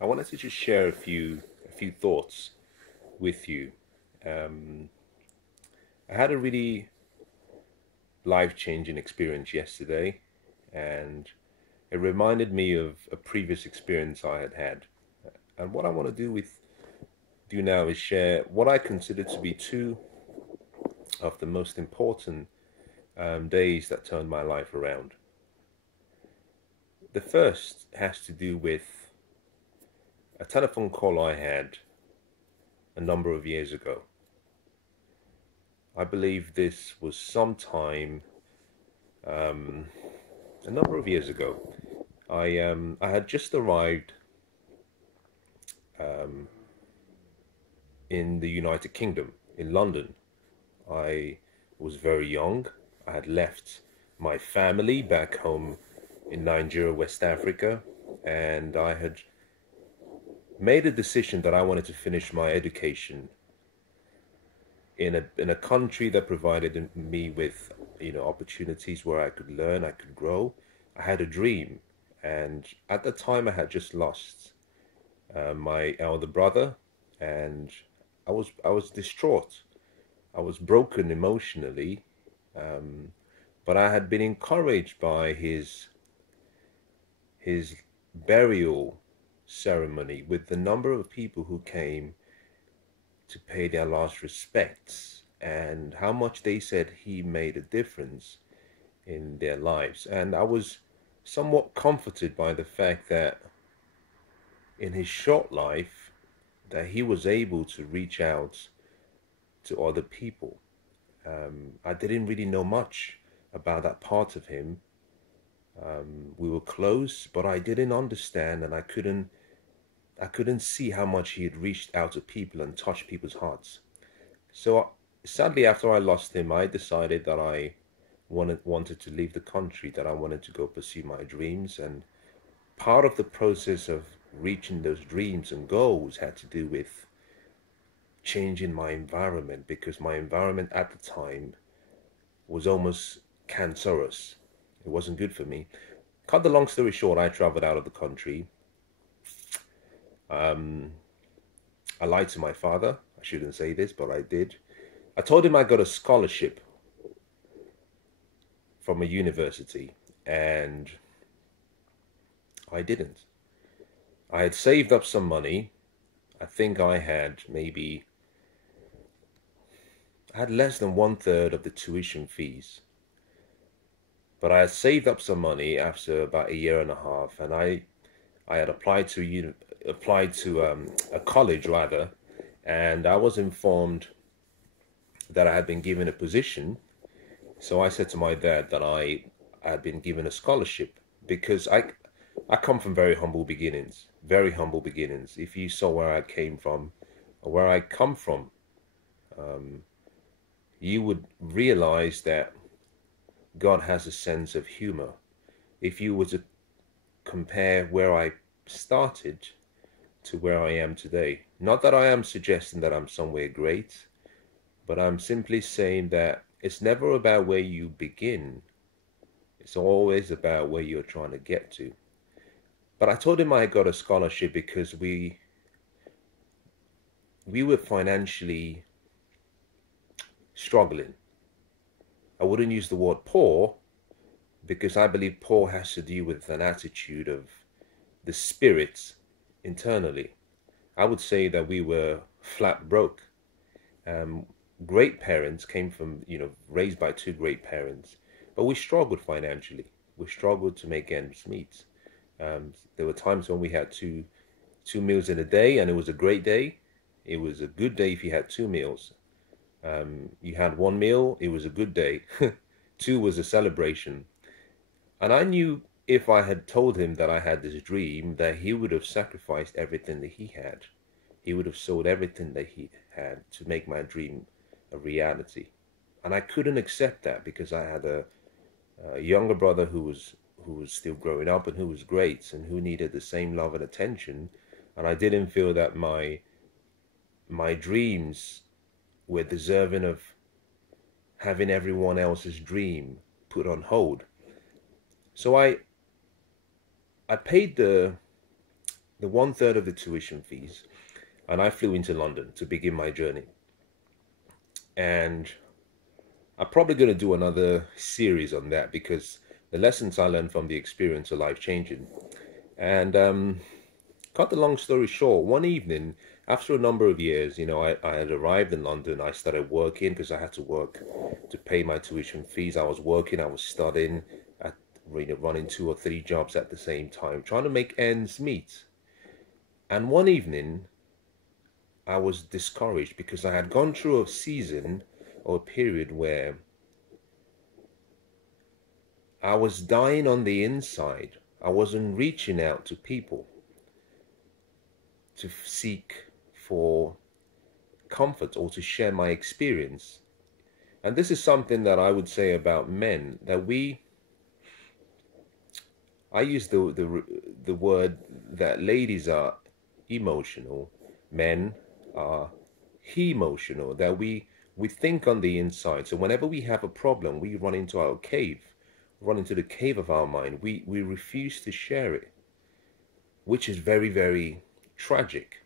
I wanted to just share a few thoughts with you. Um, I had a really life-changing experience yesterday, and it reminded me of a previous experience I had had. And what I want to do now is share what I consider to be two of the most important days that turned my life around. The first has to do with a telephone call I had a number of years ago. I believe this was sometime um, a number of years ago. I had just arrived um, in the United Kingdom, in London. I was very young. I had left my family back home in Nigeria, West Africa, and I had made a decision that I wanted to finish my education in a country that provided me with opportunities where I could learn, I could grow. I had a dream, and at the time I had just lost my elder brother, and I was distraught. I was broken emotionally, um, but I had been encouraged by his burial ceremony with the number of people who came to pay their last respects and how much they said he made a difference in their lives. And I was somewhat comforted by the fact that in his short life that he was able to reach out to other people. I didn't really know much about that part of him. We were close, but I didn't understand, and I couldn't see how much he had reached out to people and touched people's hearts. So sadly, after I lost him, I decided that I wanted to leave the country, that I wanted to go pursue my dreams, and part of the process of reaching those dreams and goals had to do with changing my environment because my environment at the time was almost cancerous. It wasn't good for me. Cut the long story short, I traveled out of the country. Um, I lied to my father. I shouldn't say this, but I did. I told him I got a scholarship from a university, and I didn't. I had saved up some money. I think I had less than one third of the tuition fees, but I had saved up some money after about a year and a half, and I had applied to a college rather, and I was informed that I had been given a position. So I said to my dad that I had been given a scholarship because I come from very humble beginnings, very humble beginnings. If you saw where I came from, or where I come from, um, you would realize that God has a sense of humor. If you were to compare where I started to where I am today, not that I am suggesting that I'm somewhere great, but I'm simply saying that it's never about where you begin, it's always about where you're trying to get to. But I told him I got a scholarship because we were financially struggling. I wouldn't use the word poor because I believe poor has to do with an attitude of the spirit internally. I would say that we were flat broke. Um, Great parents came from, raised by two great parents, but we struggled financially. We struggled to make ends meet. There were times when we had two meals in a day, and it was a great day. It was a good day if you had two meals. You had one meal, it was a good day. Two was a celebration. And I knew if I had told him that I had this dream, that he would have sacrificed everything that he had. He would have sold everything that he had to make my dream a reality. And I couldn't accept that because I had a younger brother who was still growing up and who was great and who needed the same love and attention. And I didn't feel that my dreams were deserving of having everyone else's dream put on hold. So I paid the 1/3 of the tuition fees, and I flew into London to begin my journey. And I'm probably going to do another series on that because the lessons I learned from the experience are life-changing. And cut the long story short, one evening, after a number of years, I had arrived in London. I started working because I had to work to pay my tuition fees. I was working, I was studying, at running 2 or 3 jobs at the same time, trying to make ends meet. And one evening, I was discouraged because I had gone through a season or a period where I was dying on the inside. I wasn't reaching out to people to seek for comfort or to share my experience. And this is something that I would say about men, that I use the word that ladies are emotional, men are he-emotional, that we think on the inside. So whenever we have a problem, we run into our cave, run into the cave of our mind. We refuse to share it, which is very, very tragic.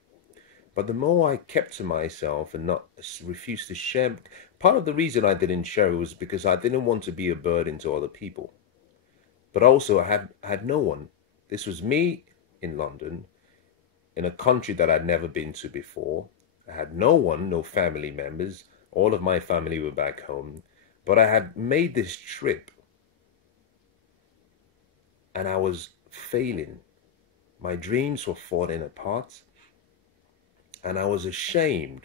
But the more I kept to myself and not refused to share, part of the reason I didn't share it was because I didn't want to be a burden to other people. But also I had no one. This was me in London, in a country that I'd never been to before. I had no one, no family members. All of my family were back home. But I had made this trip and I was failing. My dreams were falling apart. And I was ashamed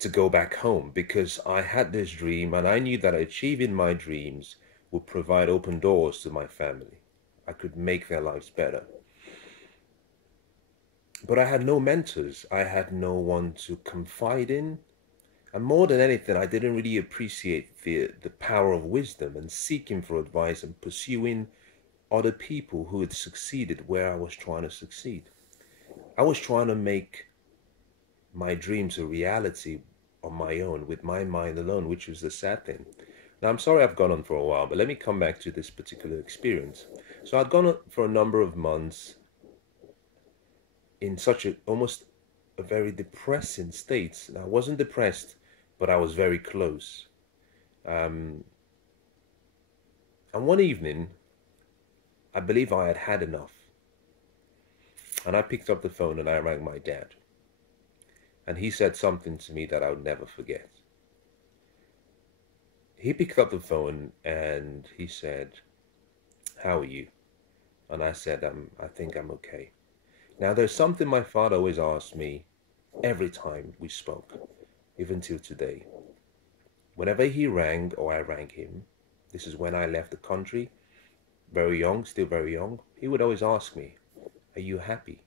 to go back home because I had this dream and I knew that achieving my dreams would provide open doors to my family. I could make their lives better. But I had no mentors. I had no one to confide in. And more than anything, I didn't really appreciate the power of wisdom and seeking for advice and pursuing other people who had succeeded where I was trying to succeed. I was trying to make my dreams a reality on my own, with my mind alone, which was the sad thing. Now, I'm sorry I've gone on for a while, but let me come back to this particular experience. So I'd gone on for a number of months in such almost a very depressing state. I wasn't depressed, but I was very close. And one evening, I believe I had had enough. And I picked up the phone and I rang my dad. And he said something to me that I would never forget. He picked up the phone and he said, "How are you?" And I said, I think I'm okay. Now, there's something my father always asked me every time we spoke, even till today. Whenever he rang or I rang him, this is when I left the country, very young, still very young, he would always ask me, "Are you happy?"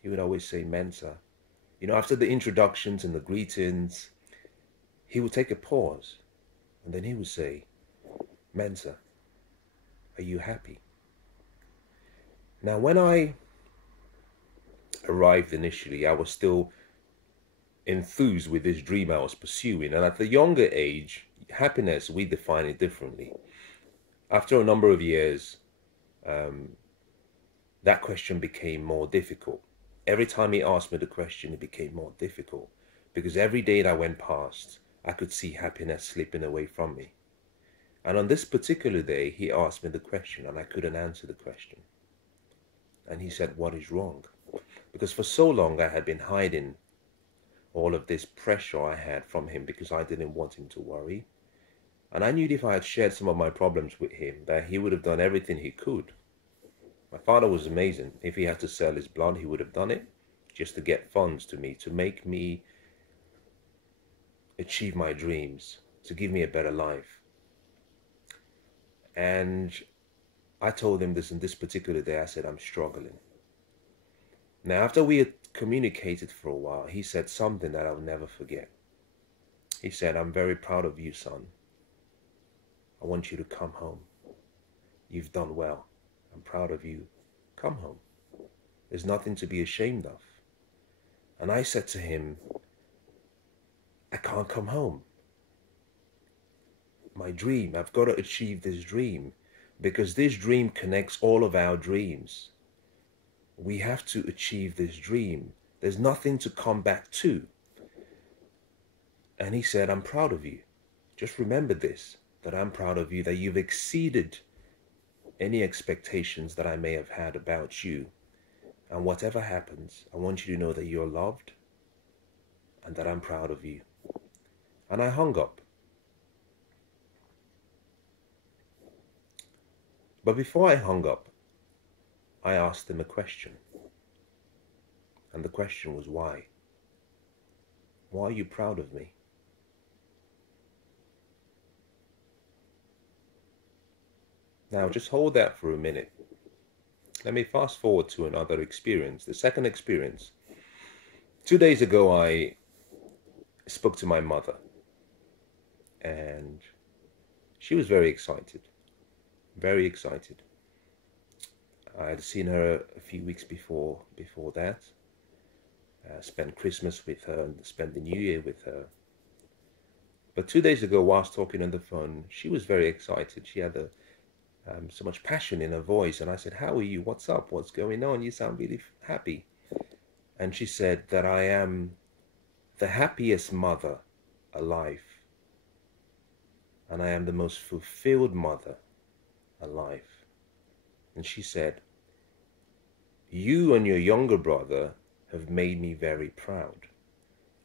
He would always say, "Mensah." After the introductions and the greetings, he would take a pause and then he would say, "Mensah, are you happy?" Now, when I arrived initially, I was still enthused with this dream I was pursuing. And at the younger age, happiness, we define it differently. After a number of years, that question became more difficult. Every time he asked me the question, it became more difficult because every day that went past, I could see happiness slipping away from me. And on this particular day, he asked me the question and I couldn't answer the question. And he said, "What is wrong?" Because for so long I had been hiding all of this pressure I had from him because I didn't want him to worry. And I knew if I had shared some of my problems with him, that he would have done everything he could. My father was amazing. If he had to sell his blood, he would have done it just to get funds to me, to make me achieve my dreams, to give me a better life. And I told him this on this particular day. I said, "I'm struggling." Now, after we had communicated for a while, he said something that I'll never forget. He said, "I'm very proud of you, son. I want you to come home. You've done well. I'm proud of you. Come home. There's nothing to be ashamed of." And I said to him, "I can't come home. My dream, I've got to achieve this dream because this dream connects all of our dreams. we have to achieve this dream. There's nothing to come back to. And he said, I'm proud of you. Just remember this, that I'm proud of you, that you've exceeded any expectations that I may have had about you. And whatever happens, I want you to know that you're loved and that I'm proud of you. And I hung up. But before I hung up, I asked him a question. And the question was, why? Why are you proud of me? Now, just hold that for a minute. Let me fast forward to another experience, the second experience. 2 days ago, I spoke to my mother, and she was very excited, very excited. I had seen her a few weeks before that, spent Christmas with her and spent the New Year with her. But 2 days ago, whilst talking on the phone, she was very excited. She had so much passion in her voice. And I said, how are you? What's up? What's going on? You sound really happy. And she said that I am the happiest mother alive. And I am the most fulfilled mother alive. And she said, you and your younger brother have made me very proud.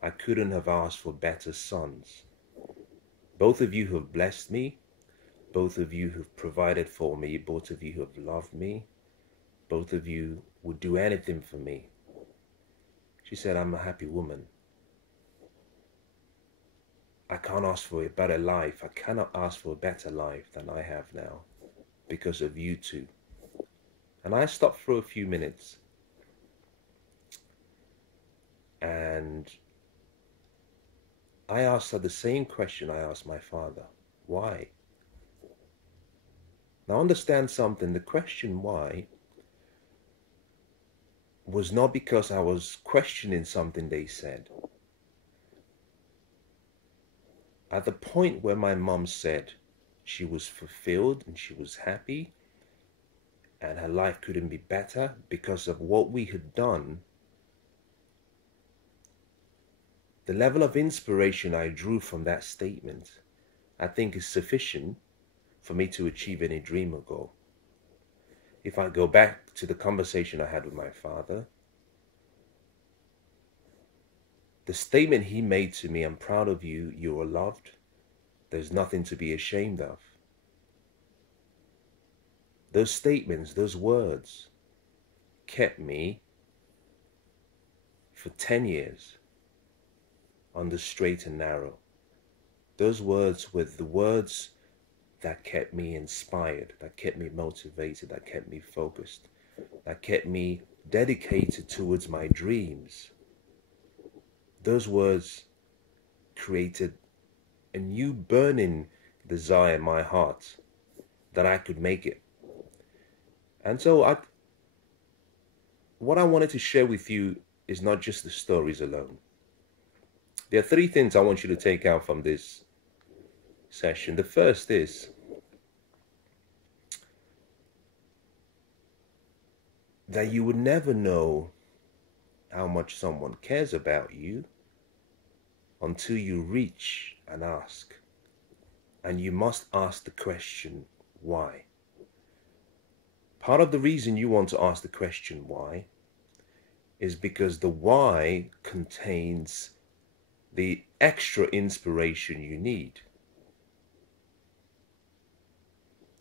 I couldn't have asked for better sons. Both of you have blessed me. Both of you have provided for me. Both of you have loved me. Both of you would do anything for me. She said, I'm a happy woman. I can't ask for a better life. I cannot ask for a better life than I have now because of you two. And I stopped for a few minutes and I asked her the same question I asked my father. Why? Now understand something. The question why was not because I was questioning something they said. At the point where my mom said she was fulfilled and she was happy and her life couldn't be better because of what we had done, the level of inspiration I drew from that statement, I think, is sufficient for me to achieve any dream or goal. If I go back to the conversation I had with my father, the statement he made to me, I'm proud of you, you are loved, there's nothing to be ashamed of. Those statements, those words, kept me for 10 years on the straight and narrow. Those words were the words that kept me inspired, that kept me motivated, that kept me focused, that kept me dedicated towards my dreams. Those words created a new burning desire in my heart that I could make it. And so what I wanted to share with you is not just the stories alone. There are 3 things I want you to take out from this session. The first is that you would never know how much someone cares about you until you reach and ask. And you must ask the question, why? Part of the reason you want to ask the question why is because the why contains the extra inspiration you need.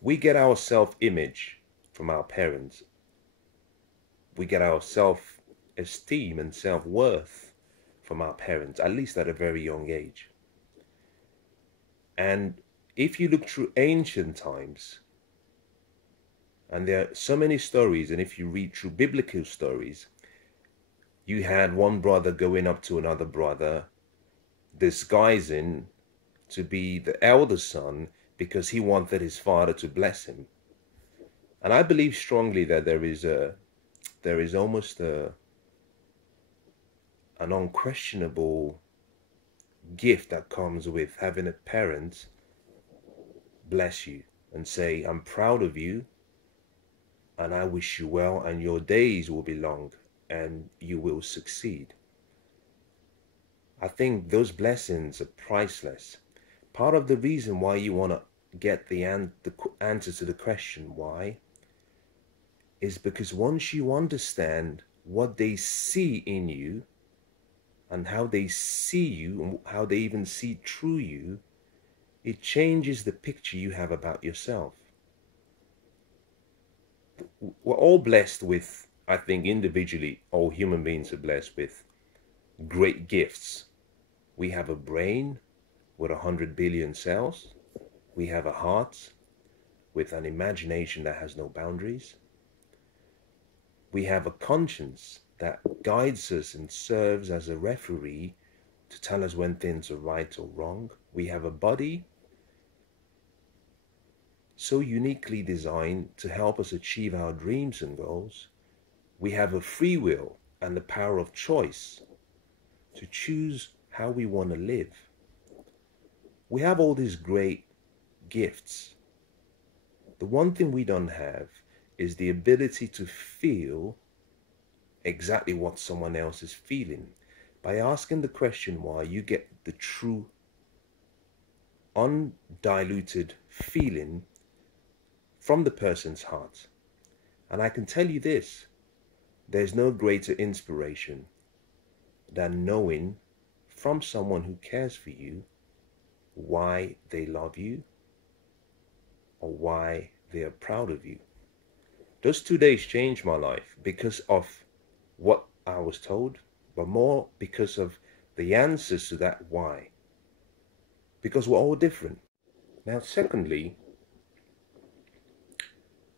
We get our self-image from our parents. We get our self-esteem and self-worth from our parents, at least at a very young age. And if you look through ancient times, and there are so many stories, and if you read through biblical stories, you had one brother going up to another brother, disguising to be the elder son because he wanted his father to bless him. And I believe strongly that there is almost an unquestionable gift that comes with having a parent bless you and say, I'm proud of you, and I wish you well, and your days will be long, and you will succeed. I think those blessings are priceless. Part of the reason why you want to get the answer to the question why is because once you understand what they see in you and how they see you and how they even see through you, it changes the picture you have about yourself. We're all blessed with, I think individually, all human beings are blessed with great gifts. We have a brain with 100 billion cells. We have a heart with an imagination that has no boundaries. We have a conscience that guides us and serves as a referee to tell us when things are right or wrong. We have a body so uniquely designed to help us achieve our dreams and goals. We have a free will and the power of choice to choose how we want to live. We have all these great gifts. The one thing we don't have is the ability to feel exactly what someone else is feeling. By asking the question why, you get the true, undiluted feeling from the person's heart. And I can tell you this, there's no greater inspiration than knowing from someone who cares for you why they love you or why they are proud of you. Those 2 days changed my life because of what I was told, but more because of the answers to that why. Because we're all different. Now, secondly,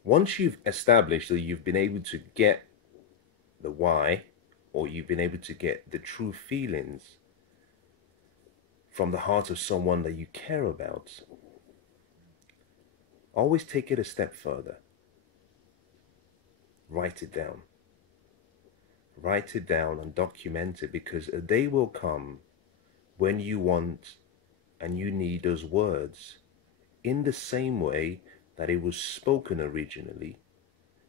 once you've established that you've been able to get the why, or you've been able to get the true feelings from the heart of someone that you care about, always take it a step further. Write it down. Write it down and document it, because a day will come when you want and you need those words in the same way that it was spoken originally,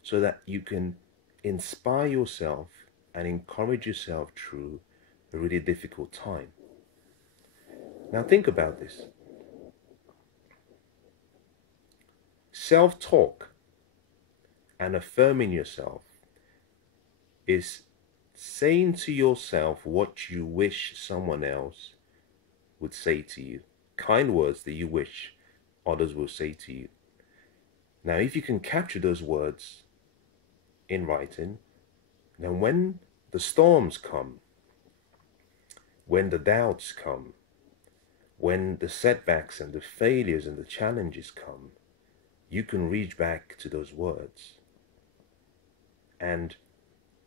so that you can inspire yourself and encourage yourself through a really difficult time. Now think about this. Self-talk and affirming yourself is saying to yourself what you wish someone else would say to you. Kind words that you wish others will say to you. Now, if you can capture those words in writing, then when the storms come, when the doubts come, when the setbacks and the failures and the challenges come, you can reach back to those words. And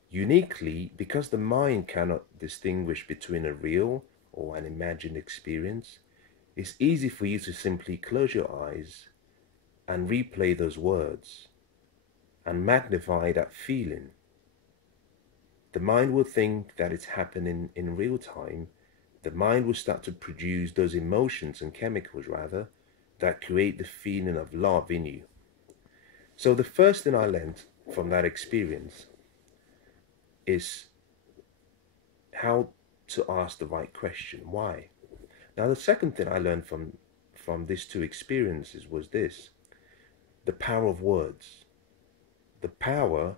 uniquely, because the mind cannot distinguish between a real or an imagined experience, it's easy for you to simply close your eyes and replay those words and magnify that feeling. The mind will think that it's happening in real time. The mind will start to produce those emotions and chemicals, rather, that create the feeling of love in you. So the first thing I learned from that experience is how to ask the right question, why? Now, the second thing I learned from these two experiences was this: the power of words, the power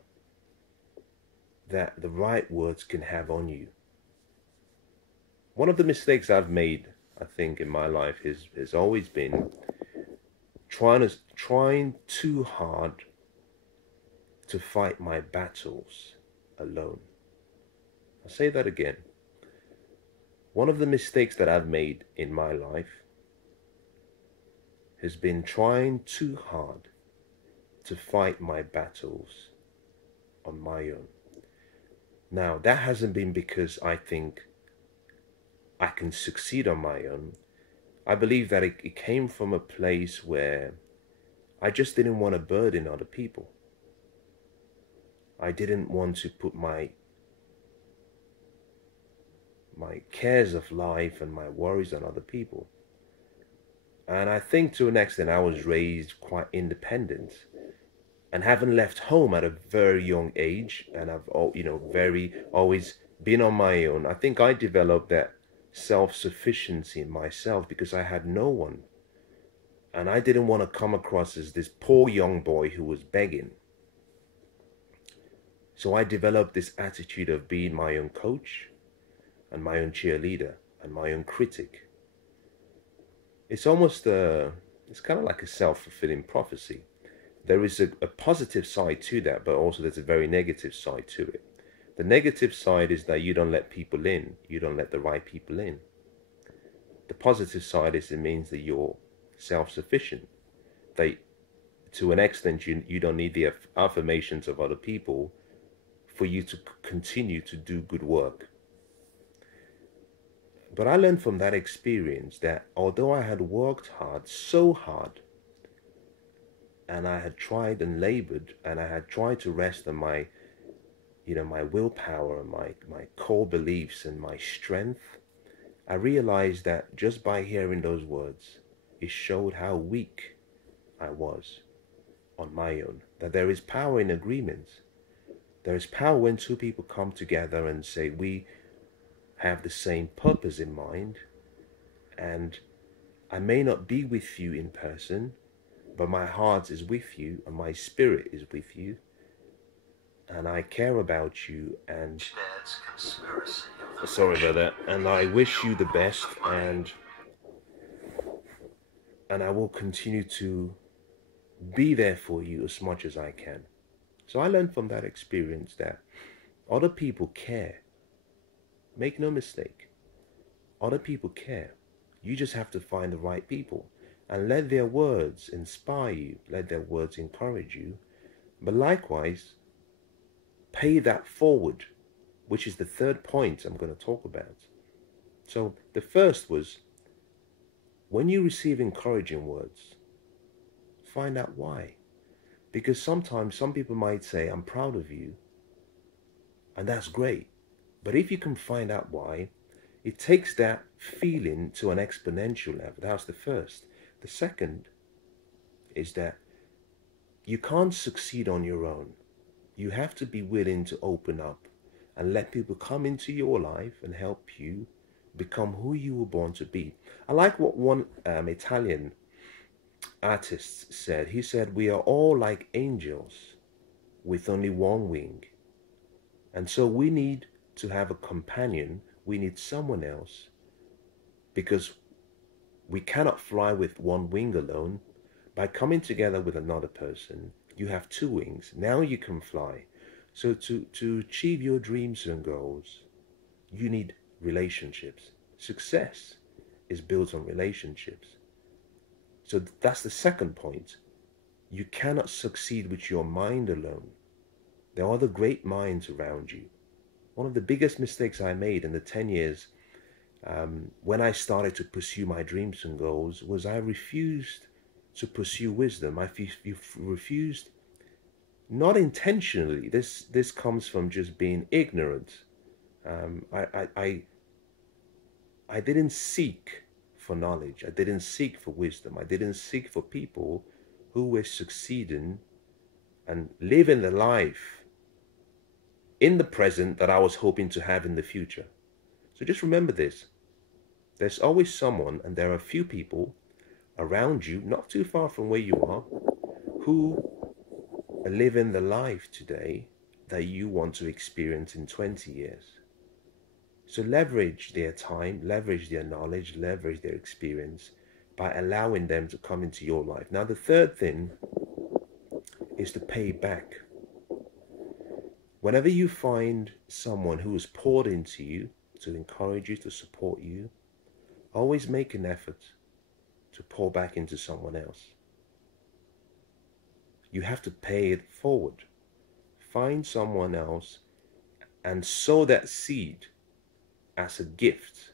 that the right words can have on you. One of the mistakes I've made, I think, in my life has always been trying too hard to fight my battles alone. I'll say that again. One of the mistakes that I've made in my life has been trying too hard to fight my battles on my own. Now, that hasn't been because I think I can succeed on my own. I believe that it came from a place where I just didn't want to burden other people. I didn't want to put my cares of life and my worries on other people. And I think to an extent I was raised quite independent. and having left home at a very young age, and I've very always been on my own, I think I developed that self-sufficiency in myself because I had no one, and I didn't want to come across as this poor young boy who was begging. So I developed this attitude of being my own coach and my own cheerleader and my own critic. It's almost it's kind of like a self-fulfilling prophecy. There is a positive side to that, but also there's a very negative side to it. The negative side is that you don't let people in. You don't let the right people in. The positive side is it means that you're self-sufficient. That to an extent you don't need the affirmations of other people for you to continue to do good work. But I learned from that experience that although I had worked hard, so hard, and I had tried and labored, and I had tried to rest on my my willpower and my core beliefs and my strength, I realized that just by hearing those words, it showed how weak I was on my own. That there is power in agreements. There is power when two people come together and say, we have the same purpose in mind, and I may not be with you in person, but my heart is with you and my spirit is with you, and I care about you, and sorry about that, and I wish you the best, and I will continue to be there for you as much as I can. So I learned from that experience that other people care. Make no mistake, other people care. You just have to find the right people and let their words inspire you, let their words encourage you. But likewise, pay that forward, which is the third point I'm going to talk about. So the first was, when you receive encouraging words, find out why. Because sometimes some people might say, I'm proud of you, and that's great. But if you can find out why, it takes that feeling to an exponential level. That's the first. The second is that you can't succeed on your own. You have to be willing to open up and let people come into your life and help you become who you were born to be. I like what one Italian artist said. He said, we are all like angels with only one wing. And so we need to have a companion. We need someone else, because we cannot fly with one wing alone. By coming together with another person, you have two wings. Now you can fly. So to achieve your dreams and goals, you need relationships. Success is built on relationships. So that's the second point. You cannot succeed with your mind alone. There are other great minds around you. One of the biggest mistakes I made in the 10 years when I started to pursue my dreams and goals was I refused to pursue wisdom. I refused, not intentionally. This comes from just being ignorant. I didn't seek for knowledge. I didn't seek for wisdom. I didn't seek for people who were succeeding and living the life in the present that I was hoping to have in the future. So just remember this. There's always someone, and there are a few people around you, not too far from where you are, who are living the life today that you want to experience in 20 years. So leverage their time, leverage their knowledge, leverage their experience by allowing them to come into your life. Now, the third thing is to pay back. Whenever you find someone who has poured into you, to encourage you, to support you, always make an effort to pour back into someone else. You have to pay it forward. Find someone else and sow that seed as a gift.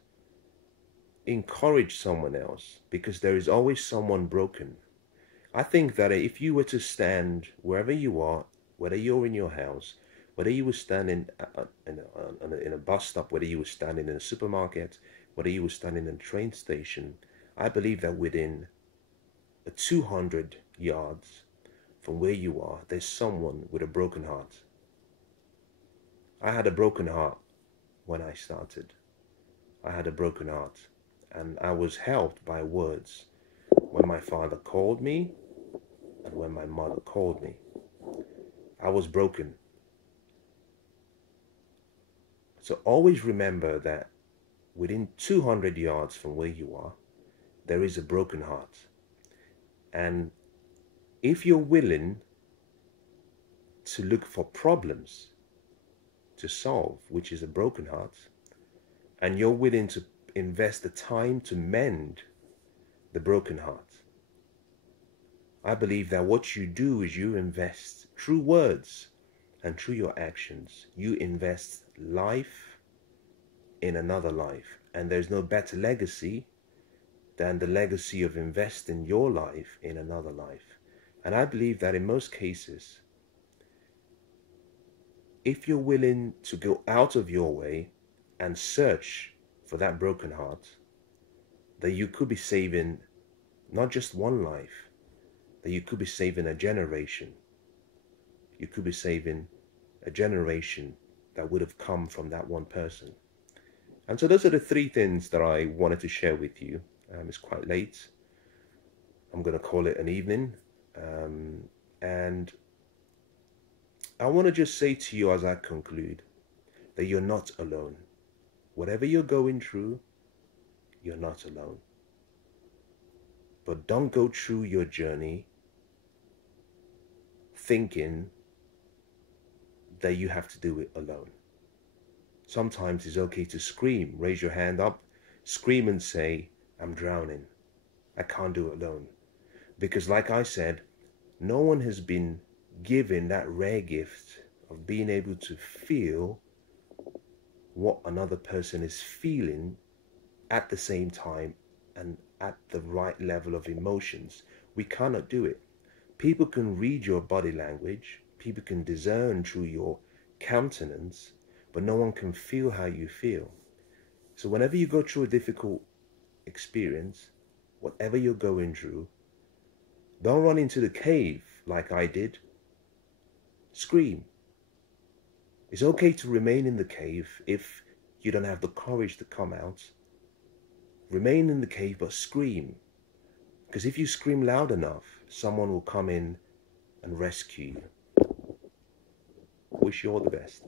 Encourage someone else, because there is always someone broken. I think that if you were to stand wherever you are, whether you're in your house, whether you were standing in a bus stop, whether you were standing in a supermarket, whether you were standing in a train station, I believe that within 200 yards from where you are, there's someone with a broken heart. I had a broken heart when I started. I had a broken heart, and I was helped by words when my father called me and when my mother called me. I was broken. So always remember that within 200 yards from where you are, there is a broken heart. And if you're willing to look for problems to solve, which is a broken heart, and you're willing to invest the time to mend the broken heart, I believe that what you do is you invest through words and through your actions, you invest life in another life. And there's no better legacy than the legacy of investing your life in another life. And I believe that in most cases, if you're willing to go out of your way and search for that broken heart, that you could be saving not just one life, that you could be saving a generation. You could be saving a generation that would have come from that one person. And so those are the three things that I wanted to share with you. It's quite late. I'm going to call it an evening. And I want to just say to you as I conclude that you're not alone. Whatever you're going through, you're not alone. But don't go through your journey thinking that you have to do it alone. Sometimes it's okay to scream, raise your hand up, scream and say, I'm drowning. I can't do it alone. Because like I said, no one has been given that rare gift of being able to feel what another person is feeling at the same time and at the right level of emotions. We cannot do it. People can read your body language, people can discern through your countenance, but no one can feel how you feel. So whenever you go through a difficult experience, whatever you're going through, don't run into the cave like I did. Scream. It's okay to remain in the cave if you don't have the courage to come out. Remain in the cave, but scream. Because if you scream loud enough, someone will come in and rescue you. Wish you all the best.